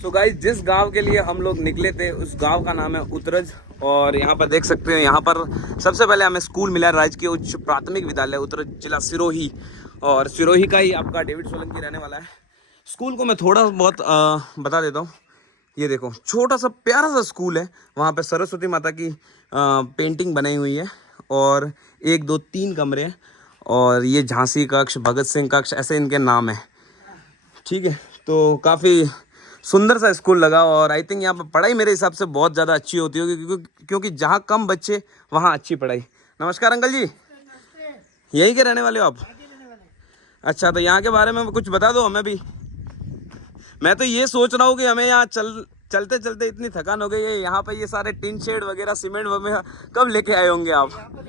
So guys, जिस गांव के लिए हम लोग निकले थे उस गांव का नाम है उतरज। और यहाँ पर देख सकते हो, यहाँ पर सबसे पहले हमें स्कूल मिला, राजकीय उच्च प्राथमिक विद्यालय उतरज, जिला सिरोही। और सिरोही का ही आपका डेविड सोलंकी रहने वाला है। स्कूल को मैं थोड़ा बहुत बता देता हूँ। ये देखो, छोटा सा प्यारा सा स्कूल है। वहाँ पे सरस्वती माता की पेंटिंग बनाई हुई है। और 1 2 3 कमरे हैं। और ये झांसी कक्ष, भगत सिंह कक्ष, ऐसे इनके नाम है। ठीक है, तो काफ़ी सुंदर सा स्कूल लगा। और आई थिंक यहाँ पर पढ़ाई मेरे हिसाब से बहुत ज़्यादा अच्छी होती होगी, क्योंकि जहाँ कम बच्चे वहाँ अच्छी पढ़ाई। नमस्कार अंकल जी, यहीं के रहने वाले हो आप? अच्छा, तो यहाँ के बारे में कुछ बता दो हमें भी। मैं तो ये सोच रहा हूँ कि हमें यहाँ चलते चलते इतनी थकान हो गई है। यहाँ पे ये सारे टिन शेड वगैरह, सीमेंट वगैरह कब लेके आए होंगे आप? यहाँ पर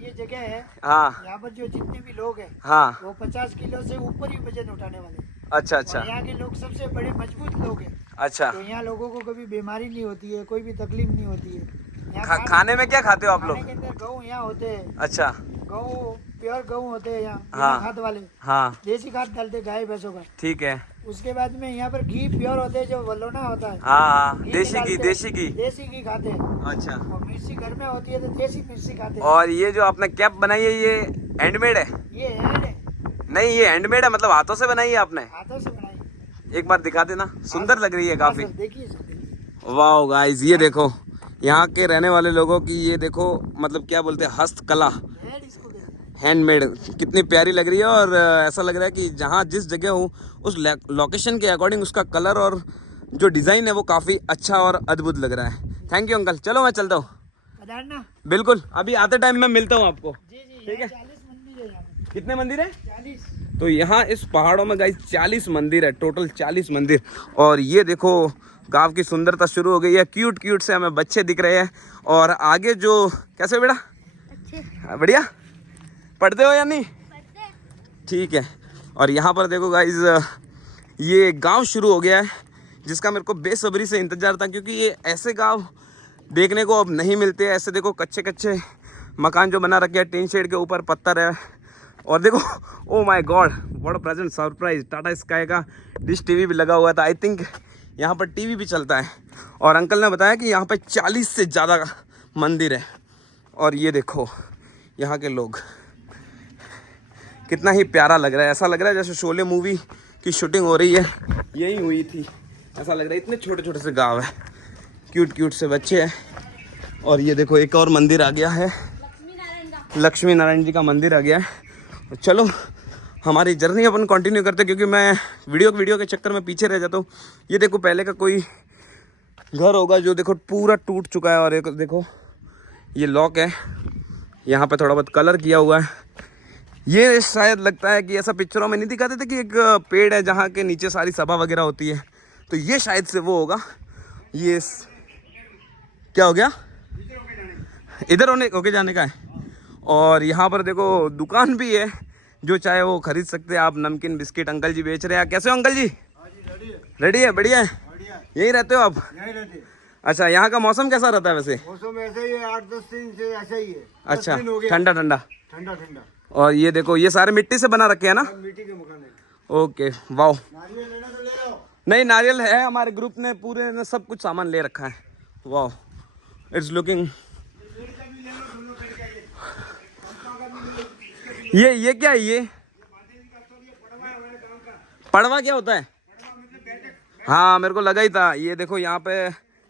ये जगह है। हाँ, यहाँ पर जो जितने भी लोग हैं, हाँ, वो 50 किलो से ऊपर ही वजन उठाने वाले। अच्छा अच्छा, यहाँ के लोग सबसे बड़े मजबूत लोग हैं। अच्छा। तो यहाँ लोगों को कभी बीमारी नहीं होती है, कोई भी तकलीफ नहीं होती है। खाने में क्या खाते हो आप लोग? खाने के अंदर गेहूँ यहाँ होते हैं। अच्छा, गेहूँ, प्योर गेहूँ होते हैं यहाँ, बिना हाँ, खाद वाले। हाँ, देसी खाद डालते गाय भैंसों का। ठीक है। उसके बाद में यहाँ पर घी प्योर होते हैं, जो वलोना होता है। हाँ हाँ, घी देसी घी, निकालते हैं, देसी घी। देसी घी खाते हैं। अच्छा। और मिर्ची घर में होती है तो देसी मिर्ची खाते हैं। और ये जो आपने कैप बनाई है, ये हैंडमेड है? ये है नहीं, ये हैंडमेड है, मतलब हाथों से बनाई है आपने? हाथों से बनाई। एक बार दिखा देना, सुंदर लग रही है काफी। देखिए देखिए। वाह गाइस, ये देखो यहाँ के रहने वाले लोगों की, ये देखो मतलब क्या बोलते हैं, हस्तकला, हैंडमेड, कितनी प्यारी लग रही है। और ऐसा लग रहा है कि जहाँ जिस जगह हूँ उस लोकेशन के अकॉर्डिंग उसका कलर और जो डिज़ाइन है वो काफ़ी अच्छा और अद्भुत लग रहा है। थैंक यू अंकल, चलो मैं चलता हूँ। बिल्कुल, अभी आते टाइम मैं मिलता हूँ आपको। ठीक है। 40 मंदिर है यहाँ पे। कितने मंदिर है? 40। तो यहाँ इस पहाड़ों में गाइस 40 मंदिर है, टोटल 40 मंदिर। और ये देखो, गांव की सुंदरता शुरू हो गई है। क्यूट क्यूट से हमें बच्चे दिख रहे हैं। और आगे जो, कैसे बेटा? अच्छे, बढ़िया। पढ़ते हो या नहीं? ठीक है। और यहाँ पर देखो गाइस, ये गांव शुरू हो गया है, जिसका मेरे को बेसब्री से इंतजार था, क्योंकि ये ऐसे गांव देखने को अब नहीं मिलते। ऐसे देखो, कच्चे कच्चे मकान जो बना रखे हैं, टीन शेड के ऊपर पत्थर है। और देखो, oh my God, what a present surprise, Tata sky का डिश टीवी भी लगा हुआ था। आई थिंक यहाँ पर टीवी भी चलता है। और अंकल ने बताया कि यहाँ पे 40 से ज़्यादा मंदिर है। और ये देखो यहाँ के लोग, कितना ही प्यारा लग रहा है। ऐसा लग रहा है जैसे शोले मूवी की शूटिंग हो रही है, यही हुई थी, ऐसा लग रहा है। इतने छोटे छोटे से गाँव है, क्यूट क्यूट से बच्चे हैं। और ये देखो, एक और मंदिर आ गया है, लक्ष्मी नारायण जी का मंदिर आ गया है। तो चलो हमारी जर्नी अपन कंटिन्यू करते हैं, क्योंकि मैं वीडियो के चक्कर में पीछे रह जाता हूँ। ये देखो, पहले का कोई घर होगा जो देखो पूरा टूट चुका है। और एक देखो, ये लॉक है, यहाँ पे थोड़ा बहुत कलर किया हुआ है। ये शायद लगता है कि ऐसा पिक्चरों में नहीं दिखाते थे कि एक पेड़ है जहाँ के नीचे सारी सभा वगैरह होती है, तो ये शायद से वो होगा। ये क्या हो गया, इधर होके जाने का है। और यहाँ पर देखो दुकान भी है, जो चाहे वो खरीद सकते हैं आप। नमकीन बिस्किट अंकल जी बेच रहे हैं। कैसे हो अंकल जी? रेडी है? बढ़िया है। यही रहते हो आप? यहीं रहते। अच्छा, यहाँ का मौसम कैसा रहता है वैसे? मौसम ऐसे ही है, 8-10 दिन से ऐसा ही है। अच्छा, ठंडा ठंडा। ठंडा ठंडा। और ये देखो, ये सारे मिट्टी से बना रखे हैं ना? मिट्टी के मकान है। ओके, वाह। नारियल लेना तो ले लो। नहीं, नारियल है, हमारे ग्रुप ने पूरे ने सब कुछ सामान ले रखा है। वाह, इट्स लुकिंग। ये क्या है? ये पड़वा क्या होता है? हाँ, मेरे को लगा ही था। ये देखो, यहाँ पे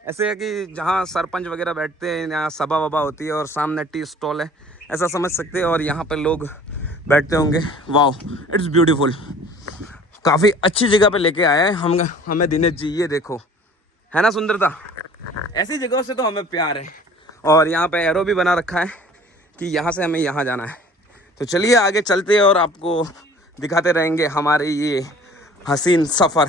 ऐसे है कि जहाँ सरपंच वगैरह बैठते हैं, यहाँ सभा वभा होती है और सामने टी स्टॉल है, ऐसा समझ सकते हैं। और यहाँ पे लोग बैठते होंगे। वाह, इट्स ब्यूटीफुल। काफ़ी अच्छी जगह पे लेके आया है हमें दिनेश जी। ये देखो, है ना सुंदरता? ऐसी जगहों से तो हमें प्यार है। और यहाँ पे एरो भी बना रखा है कि यहाँ से हमें यहाँ जाना है। तो चलिए आगे चलते हैं और आपको दिखाते रहेंगे हमारे ये हसीन सफ़र।